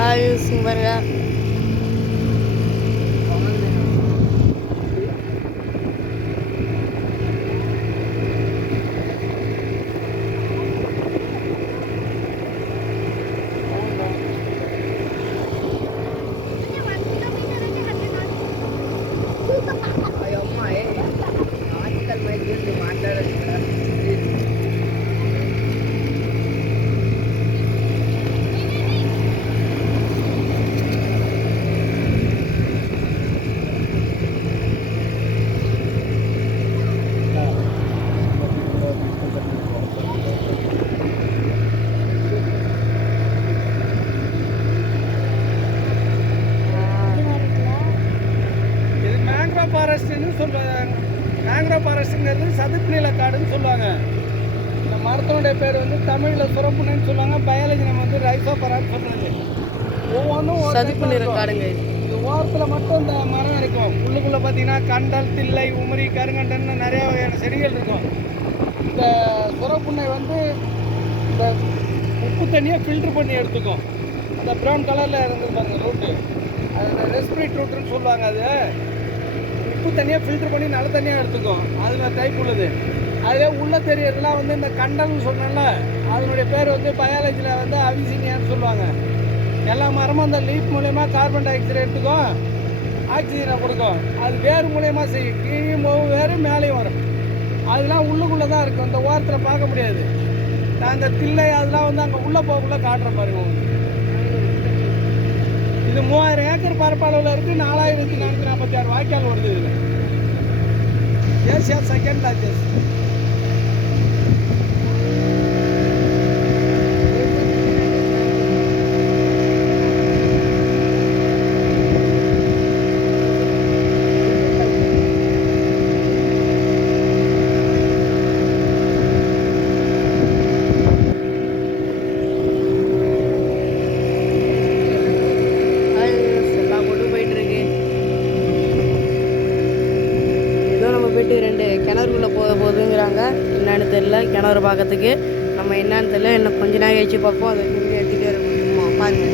பாருங்க. ஃபாரஸ்ட்னு சொல்லுவாங்க. மேங்க்ரோவ் ஃபாரஸ்ட்டுங்கிறது சதுப்பு நில காடுன்னு சொல்லுவாங்க. இந்த மரத்தினுடைய பேர் வந்து தமிழில் சுரப்புன்னு சொல்லுவாங்க. பயாலஜி நம்ம வந்து ரைசோபரான்னு சொல்கிறது. ஒவ்வொன்றும் சதுப்பு நில காடுங்க. இது ஓரத்தில் மட்டும் இந்த மரம் இருக்கும். உள்ளுக்குள்ளே பார்த்தீங்கன்னா கண்டல், தில்லை, உமரி, கருங்கண்டன்னு நிறைய வகையான செடிகள் இருக்கும். இந்த சுரப்புண்ணை வந்து இந்த உப்பு தண்ணியை ஃபில்ட்ரு பண்ணி எடுத்துக்கும். அந்த ப்ரௌன் கலரில் இருந்துருப்பாங்க ரூட்டு, அது ரெஸ்பிரேட் ரூட்டுன்னு சொல்லுவாங்க. அது உப்பு தண்ணியாக ஃபில்டர் பண்ணி நல்ல தண்ணியாக எடுத்துக்கும். அதில் டைப் உள்ளது. அதிலே உள்ளே தெரியறதுலாம் வந்து இந்த கண்டல்னு சொன்னோம்ல, அதனுடைய பேர் வந்து பயாலஜியில் வந்து அவிசினியான்னு சொல்லுவாங்க. எல்லா மரமும் அந்த லீப் மூலயமா கார்பன் டை ஆக்சைடு எடுத்துக்கும், ஆக்சிஜனை கொடுக்கும். அது வேறு மூலயமா செய்யும். கீழே வேறு மேலேயும் வரும். அதெல்லாம் உள்ளுக்குள்ளே தான் இருக்கும். அந்த ஓரத்தில் பார்க்க முடியாது. நான் அந்த தில்லை அதெல்லாம் வந்து அங்கே உள்ளே போகக்குள்ளே காட்டுற பாருங்க. இது 3000 ஏக்கர் பரப்பளவில் இருக்குது. 4446 வாய்க்கால் வருது. இதில் ஏசியா செகண்ட் லார்ஜஸ்ட். போயிட்டு 2 கிணறுக்குள்ளே போகுதுங்கிறாங்க. என்னன்னு தெரியல. கிணறு பார்க்கறதுக்கு நம்ம என்னன்னு தெரியல. இன்னும் கொஞ்ச நேரம் கழிச்சு பார்ப்போம். அதை திரும்பி எடுத்துகிட்டே இருக்கணும். பாருங்க.